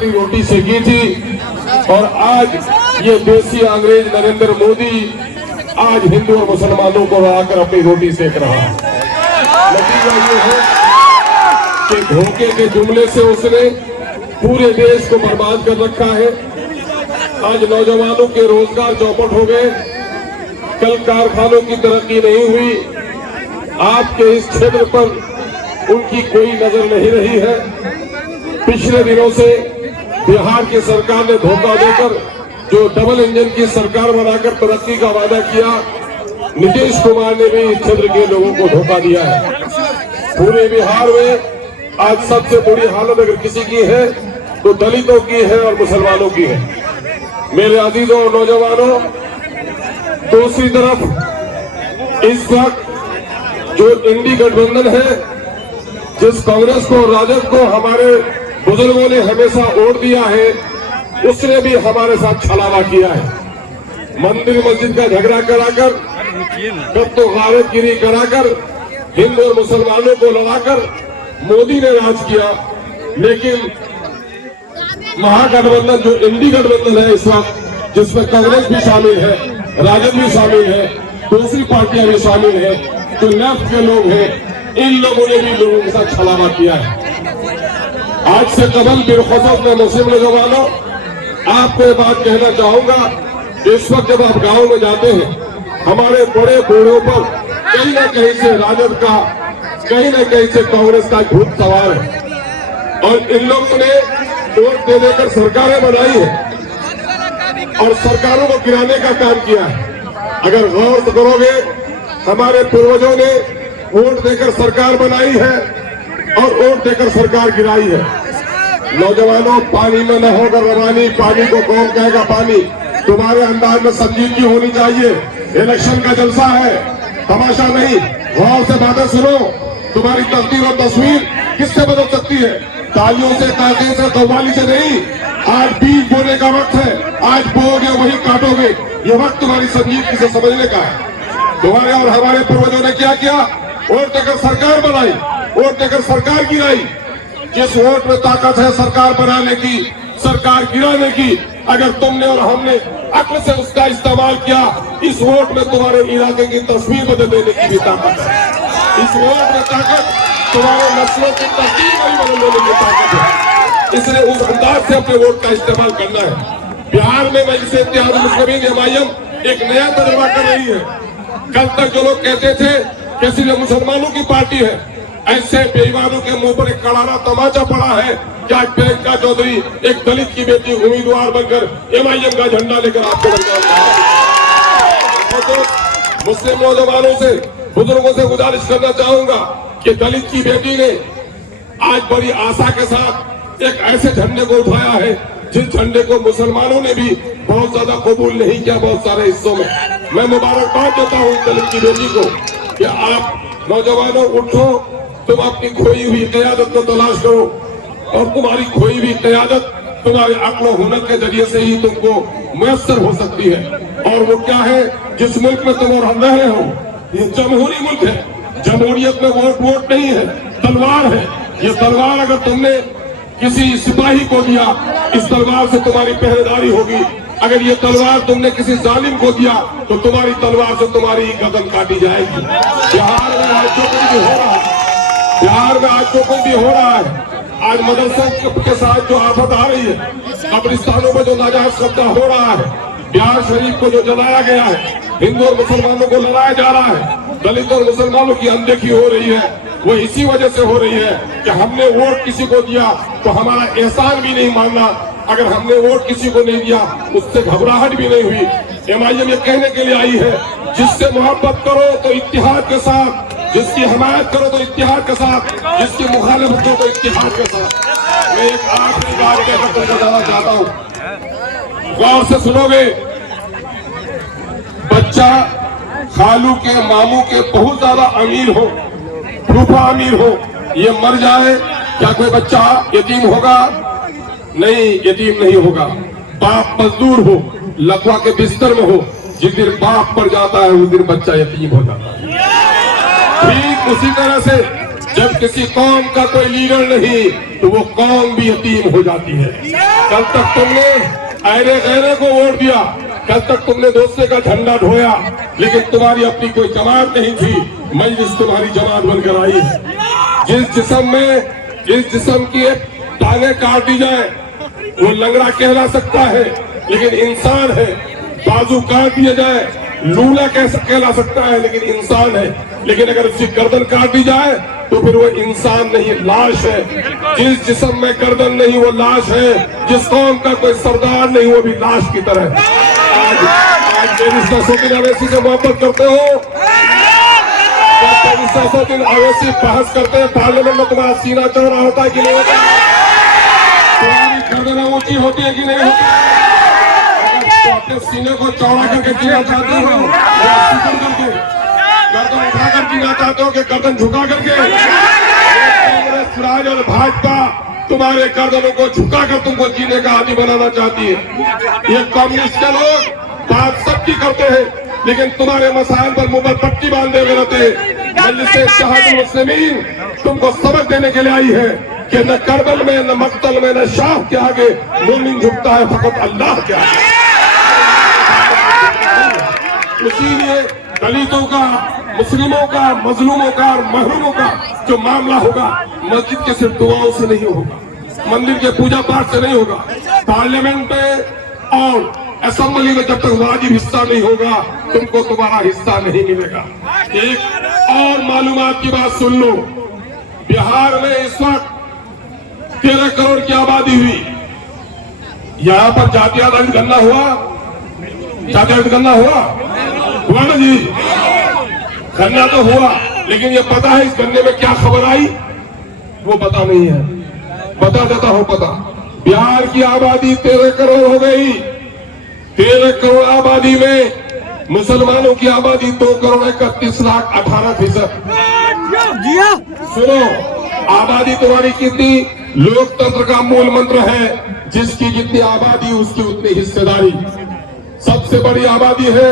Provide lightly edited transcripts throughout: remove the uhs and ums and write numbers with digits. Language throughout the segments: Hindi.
अपनी रोटी से की थी, और आज ये देसी अंग्रेज नरेंद्र मोदी आज हिंदू और मुसलमानों को लड़ाकर अपनी रोटी सेक रहा है। नतीजा ये है कि धोखे के जुमले से उसने पूरे देश को बर्बाद कर रखा है। आज नौजवानों के रोजगार चौपट हो गए, कल कारखानों की तरक्की नहीं हुई, आपके इस क्षेत्र पर उनकी कोई नजर नहीं रही है। पिछले दिनों से बिहार की सरकार ने धोखा देकर जो डबल इंजन की सरकार बनाकर तरक्की का वादा किया, नीतीश कुमार ने भी इस क्षेत्र के लोगों को धोखा दिया है। पूरे बिहार में आज सबसे बुरी हालत अगर किसी की है तो दलितों की है और मुसलमानों की है। मेरे अजीजों और नौजवानों, दूसरी तरफ इस वक्त जो इंडी गठबंधन है, जिस कांग्रेस को और राजद को हमारे बुजुर्गों ने हमेशा वोट दिया है, उसने भी हमारे साथ छलावा किया है। मंदिर मस्जिद का झगड़ा कराकर, कब तो गारतगिरी कराकर, हिंदू और मुसलमानों को लड़ाकर मोदी ने राज किया। लेकिन महागठबंधन जो इंडी गठबंधन है इस वक्त, जिसमें कांग्रेस भी शामिल है, राजद भी शामिल है, दूसरी पार्टियां भी शामिल है, जो लेफ्ट के लोग हैं, इन लोगों ने भी लोगों के साथ छलावा किया है। आज से कबल बिरखुसूस में मुस्लिम नौजवानों, आपको ये बात कहना चाहूंगा, इस वक्त जब आप गांव में जाते हैं, हमारे बड़े बूढ़ों पर कहीं न कहीं से राजद का, कहीं न कहीं से कांग्रेस का भूत सवार है, और इन लोगों ने वोट दे देकर सरकारें बनाई है और सरकारों को गिराने का काम किया है। अगर गौर करोगे, हमारे पूर्वजों ने वोट देकर सरकार बनाई है और वोट देकर सरकार गिराई है। नौजवानों, पानी में न होकर रवानी, पानी को कौन कहेगा पानी। तुम्हारे अंदाज में संजीदगी होनी चाहिए। इलेक्शन का जलसा है, तमाशा नहीं। गौर से बातें सुनो। तुम्हारी तकदीर और तस्वीर किससे बदल सकती है? तालियों से, ताके से, कव्वाली से नहीं। आज बीज बोने का वक्त है, आज बोओगे वही काटोगे। ये वक्त तुम्हारी संजीदगी से समझने का है। तुम्हारे और हमारे पूर्वजों ने क्या किया? वोट देकर सरकार बनाई, वोट देकर सरकार गिराई। जिस वोट में ताकत है सरकार बनाने की, सरकार गिराने की, अगर तुमने और हमने अक्ल से उसका इस्तेमाल किया, इस वोट में तुम्हारे इलाके की तस्वीर बदल देने की भी ताकत है। इस वोट में ताकत तुम्हारे नस्लों की तस्वीर नहीं बदल देने की ताकत है। इसलिए उस अंदाज से अपने वोट का इस्तेमाल करना है। बिहार में मजलिस इत्तेहादुल मुस्लिमीन एमआईएम एक नया तजुर्बा कर रही है। कल तक जो लोग कहते थे कि सिर्फ मुसलमानों की पार्टी है, ऐसे बेईमानों के मुंह पर एक करारा तमाचा पड़ा है कि आज प्रियंका चौधरी एक दलित की बेटी उम्मीदवार बनकर एमआईएम का झंडा लेकर आपको मुस्लिम नौजवानों से, बुजुर्गों से गुजारिश करना चाहूंगा कि दलित की बेटी ने आज बड़ी आशा के साथ एक ऐसे झंडे को उठाया है जिस झंडे को मुसलमानों ने भी बहुत ज्यादा कबूल नहीं किया। बहुत सारे हिस्सों में मैं मुबारकबाद देता हूँ दलित की बेटी को कि आप नौजवानों उठो, तुम अपनी खोई हुई क़यादत को तलाश करो, और तुम्हारी खोई हुई क़यादत तुम्हारे अक्ल और हुनर के जरिए से ही तुमको मुयस्सर हो सकती है। और वो क्या है? जिस मुल्क में तुम और हम रह रहे हो, ये जमहूरी मुल्क है। जमहूरियत में वोट नहीं है, तलवार है। ये तलवार अगर तुमने किसी सिपाही को दिया, इस तलवार से तुम्हारी पहरेदारी होगी। अगर ये तलवार तुमने किसी जालिम को दिया तो तुम्हारी तलवार से तुम्हारी गर्दन काटी जाएगी। बिहार में आज जो कुछ भी हो रहा है, बिहार में आज जो कुछ भी हो रहा है, आज मदरसों के साथ जो आफत आ रही है, कब्रिस्तानों में जो नाजायज कब्जा हो रहा है, बिहार शरीफ को जो जलाया गया है, हिंदू और मुसलमानों को लड़ाया जा रहा है, दलित और मुसलमानों की अनदेखी हो रही है, वो इसी वजह से हो रही है कि हमने वोट किसी को दिया तो हमारा एहसान भी नहीं मानना। अगर हमने वोट किसी को नहीं दिया, उससे घबराहट भी नहीं हुई। एमआईएम ये कहने के लिए आई है, जिससे मोहब्बत करो तो इत्तेहाद के साथ, जिसकी हमायत करो तो इत्तेहाद के साथ, जिसकी मुखालिफत करो तो इत्तेहाद के साथ। मैं एक आखिरी बात कहकर तुमको बताना चाहता हूँ, गौर से सुनोगे। बच्चा खालू के, मामू के बहुत ज्यादा अमीर हो, फूफा अमीर हो, ये मर जाए, क्या कोई बच्चा यतीम होगा? नहीं, यतीम नहीं होगा। बाप मजदूर हो, लकवा के बिस्तर में हो, जिस दिन बाप पर जाता है उस दिन बच्चा यतीम हो जाता है। ठीक उसी तरह से जब किसी कौम का कोई लीडर नहीं तो वो कौम भी यतीम हो जाती है। कल तक तुमने अहले गैरे को वोट दिया, कल तक तुमने दूसरे का झंडा ढोया, लेकिन तुम्हारी अपनी कोई जमात नहीं थी। मजलिस तुम्हारी जमात बनकर आई है। जिस जिस्म की एक टांगे काट दी जाए वो लंगड़ा कहला सकता है, लेकिन इंसान है। बाजू काट दिया जाए लूला कहला सकता है, लेकिन इंसान है। लेकिन अगर उसकी गर्दन काट दी जाए तो फिर वो इंसान नहीं, लाश है। जिस जिस्म में गर्दन नहीं वो लाश है। जिस कौम का कोई सरदार नहीं वो भी लाश की तरह। आज मेरी सियासतुद्दीन अवैसी से मोहब्बत करते हो, मेरी सियासतुद्दीन अवैसी बहस करते हैं पार्लियामेंट में, तुम्हारा सीना चौड़ा होता है कि नहीं होता? तुम्हारी गर्दन ऊंची होती है कि नहीं होती? तो अपने सीने को चौड़ा करके जीना चाहते हो या सिकुड़ करके? गर्दन उठाकर जीना चाहते हो कि गर्दन झुका करके? कांग्रेस राज और भाजपा तुम्हारे गर्दनों को झुकाकर तुमको जीने का आदी बनाना चाहती है। ये कम्युनिस्ट के लोग बात सबकी करते हैं, लेकिन तुम्हारे मसाइल पर मुंह पर पट्टी बांधे हुए रहते हैं। मजलिस इत्तेहादुल मुस्लिमीन तुमको सबक देने के लिए आई है कि न करबल में, न मक्तल में, न शाह के आगे मोमिन झुकता है, फकत अल्लाह के आगे। इसीलिए दलितों का, मुस्लिमों का, मजलूमों का और महरूमों का जो मामला होगा मस्जिद के सिर्फ दुआओं से नहीं होगा, मंदिर के पूजा पाठ से नहीं होगा। पार्लियामेंट में और असेंबली में जब तक वाजिब हिस्सा नहीं होगा तुमको तुम्हारा हिस्सा नहीं मिलेगा। एक और मालूमात की बात सुन लो, बिहार में इस वक्त 13 करोड़ की आबादी हुई। यहाँ पर जातीय जनगणना हुआ, जातीय जनगणना हुआ ना जी? गन्ना तो हुआ, लेकिन ये पता है इस गन्ने में क्या खबर आई? वो पता नहीं है। बता देता हूं पता। बिहार की आबादी 13 करोड़ हो गई। 13 करोड़ आबादी में मुसलमानों की आबादी 2 करोड़ 31 लाख 18%। सुनो, आबादी तुम्हारी कितनी? लोकतंत्र का मूल मंत्र है, जिसकी जितनी आबादी उसकी उतनी हिस्सेदारी। सबसे बड़ी आबादी है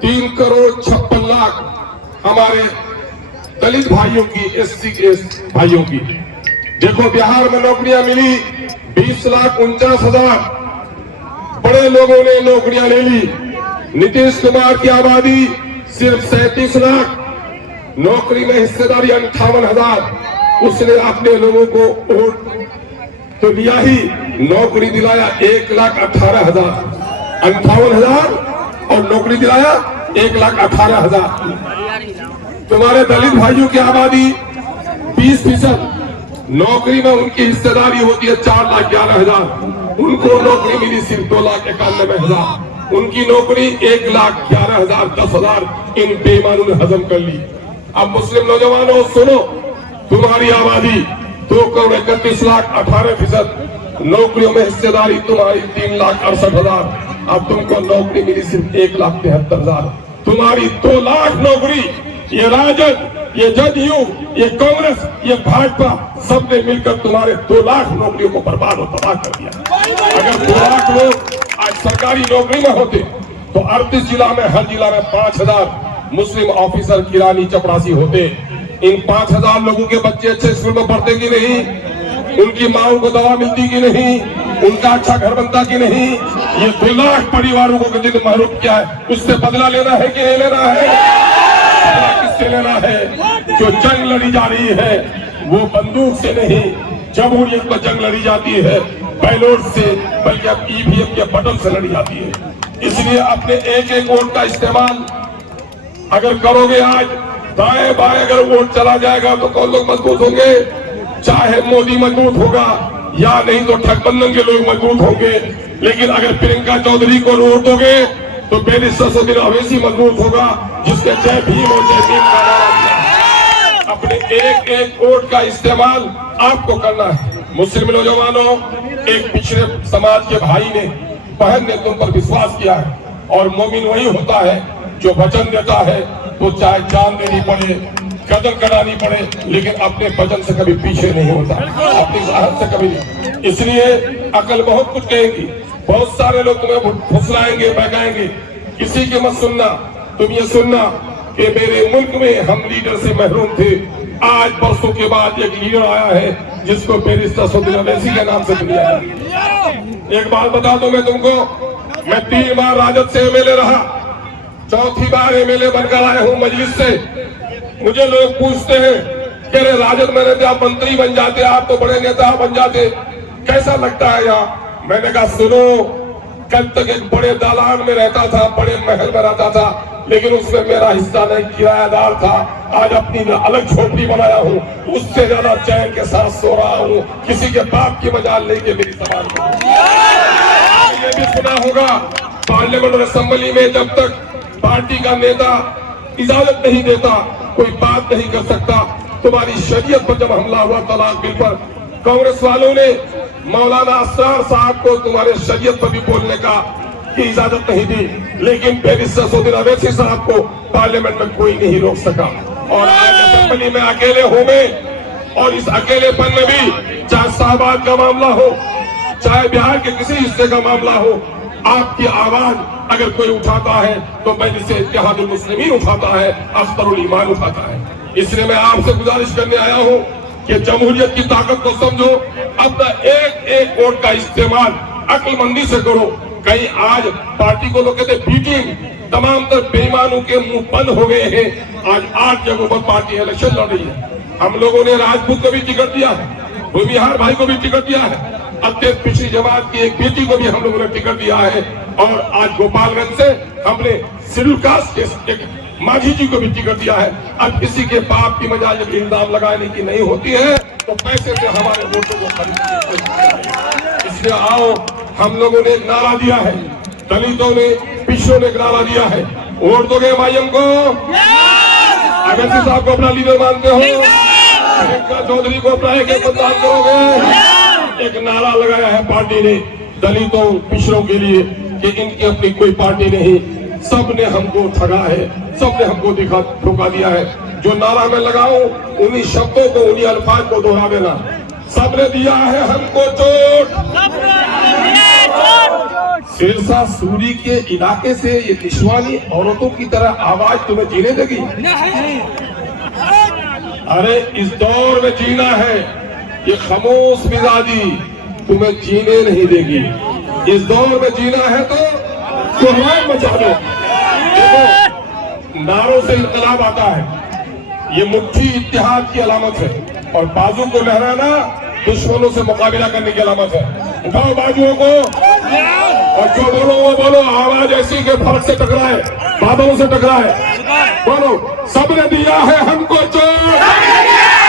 3 करोड़ 56 लाख हमारे दलित भाइयों की, SC भाइयों की। देखो बिहार में नौकरियां मिली 20,49,000, बड़े लोगों ने नौकरियां ले ली। नीतीश कुमार की आबादी सिर्फ 37 लाख, नौकरी में हिस्सेदारी 58,000। उसने अपने लोगों को वोट तो लिया ही, नौकरी दिलाया 1,18,000, 58,000 और नौकरी दिलाया 1,18,000। तुम्हारे दलित भाइयों की आबादी 20%, नौकरी में उनकी हिस्सेदारी होती है 4,11,000, उनको नौकरी मिली सिर्फ 2,91,000। उनकी नौकरी 1,11,000, 10,000 इन बेईमानों ने हजम कर ली। अब मुस्लिम नौजवानों सुनो, तुम्हारी आबादी 2 करोड़ 31 लाख 18%, नौकरियों में हिस्सेदारी तुम्हारी 3,68,000। अब तुमको नौकरी मिली सिर्फ 1,73,000। तुम्हारी 2 लाख नौकरी ये राजद, ये जदयू, ये कांग्रेस, ये भाजपा सबने मिलकर तुम्हारे 2 लाख नौकरियों को बर्बाद और तबाह कर दिया। अगर 2 लाख लोग आज सरकारी नौकरी में होते तो 38 जिला में, हर जिला में 5,000 मुस्लिम ऑफिसर, किरानी, चपरासी होते। इन 5,000 लोगों के बच्चे अच्छे स्कूल में पढ़ते कि नहीं? उनकी माओ को दवा मिलती कि नहीं? उनका अच्छा घर बनता कि नहीं? ये 2 लाख परिवारों को जिन महरूम किया है उससे बदला लेना है कि नहीं लेना है? किससे लेना है? जो जंग लड़ी जा रही है वो बंदूक से नहीं, जमहूरियत पर जंग लड़ी जाती है बैलेट से, बल्कि अब EVM के बटन से लड़ी जाती है। इसलिए अपने एक वोट का इस्तेमाल अगर करोगे, आज दाएं बाएं अगर वोट चला जाएगा तो कौन लोग मजबूत होंगे? चाहे मोदी मजबूत होगा या नहीं तो ठगबंधन के लोग मजबूत होंगे। लेकिन अगर प्रियंका चौधरी को वोट दोगे तो मेरी सियासतुद्दीन अवैसी मजबूत होगा, जिसके जय भीम और जय भीम का नारा। अपने एक वोट का इस्तेमाल आपको करना है। मुस्लिम नौजवानों, एक पिछड़े समाज के भाई ने, बहन ने तुम पर विश्वास किया है, और मोमिन वही होता है जो वचन देता है तो चाहे जान देनी पड़े, कदम करानी पड़े, लेकिन अपने वचन से कभी पीछे नहीं होता, अपनी जहर से कभी नहीं। इसलिए अकल बहुत कुछ कहेगी, बहुत सारे लोग तुम्हें फुसलाएंगे, बहकाएंगे, किसी की मत सुनना। तुम ये सुनना कि मेरे मुल्क में हम लीडर से महरूम थे, आज बरसों के बाद एक लीडर आया है जिसको बैरिस्टर सऊदी अवैसी के नाम से बुलाया जाए। एक बात बता दूं मैं तुमको, मैं 3 बार राजद से एमएलए रहा, 4थी बार एमएलए बनकर आया हूं मजलिस से। मुझे लोग पूछते हैं कि अरे राजद में रहते आप मंत्री बन जाते, आप तो बड़े नेता बन जाते, कैसा लगता है यहाँ? मैंने कहा सुनो, कल तक एक बड़े दालान में रहता था, बड़े महल में रहता था, लेकिन उसमें मेरा हिस्सा नहीं, किराएदार था। आज अपनी अलग झोपड़ी बनाया हूँ, उससे ज्यादा चैन के साथ सो रहा हूँ, किसी के बाप की मजाल लेके मेरी सवाल ये भी सुना होगा पार्लियामेंट और असेंबली में जब तक पार्टी का नेता इजाजत नहीं देता कोई बात नहीं कर सकता। तुम्हारी शरीयत पर जब हमला हुआ तलाक बिल पर, कांग्रेस वालों ने मौलाना असरार साहब को तुम्हारे शरीयत पर भी बोलने का की इजाजत नहीं दी, लेकिन बैरिस्टर सऊदी अवैसी साहब को पार्लियामेंट में कोई नहीं रोक सका। और आज असेंबली में अकेले हो गए, और इस अकेलेपन में भी चाहे शाहबाद का मामला हो, चाहे बिहार के किसी हिस्से का मामला हो, आपकी आवाज अगर कोई उठाता है तो मजलिस इत्तेहादुल मुस्लिमीन उठाता है, अख्तरुल ईमान उठाता है। इसलिए मैं आपसे गुजारिश करने आया हूँ कि जमहूरियत की ताकत को समझो, अपना एक एक वोट का इस्तेमाल अक्लमंदी से करो। कहीं आज पार्टी को लोग कहते बीटिंग, तमाम तर बेईमानों के मुंह बंद हो गए हैं। आज 8 जगहों पर पार्टी इलेक्शन लड़ रही है। हम लोगों ने राजपूत को भी टिकट दिया है, भूमिहार भाई को भी टिकट दिया है, अत्यंत पिछड़ी जमात की एक बेटी को भी हम लोगों ने टिकट दिया है, और आज गोपालगंज से हमने शेड्यूल कास्ट के एक माझी जी को भी टिकट दिया है। अब किसी के बाप की मजाल जब इल्जाम लगाने की नहीं होती है तो पैसे से हमारे वोटों को खरीद। इसलिए आओ, हम लोगों ने एक नारा दिया है, दलितों ने, पिछड़ों ने एक नारा दिया है, वोट दोगे मायम को? अवैसी साहब को अपना लीडर मानते हो? प्रियंका चौधरी को अपना एक मतदान करोगे? एक नारा लगाया है पार्टी ने दलितों, पिछड़ों के लिए कि इनकी अपनी कोई पार्टी नहीं, सबने हमको ठगा है, सबने हमको धोखा दिया है। जो नारा में लगाऊं उन्हीं शब्दों को, उन्हीं अल्फाज को दोहरा देना, सबने दिया है हमको चोट। सिरसा सूरी के इलाके से ये निशवानी औरतों की तरह आवाज तुम्हें जीने देगी? अरे इस दौर में जीना है, ये खामोश मिजाजी तुम्हें जीने नहीं देगी। इस दौर में जीना है तो कोहराम मचा दो। देखो, नारों से इनकलाब आता है, ये मुट्ठी इत्तेहाद की अलामत है, और बाजू को लहराना दुश्मनों से मुकाबला करने की अलामत है। उठाओ बाजुओं को, और जो बोलो वो बोलो, आवाज ऐसी के फर्क से टकराए, बादलों से टकराए। बोलो, सबने दिया है हमको चोट।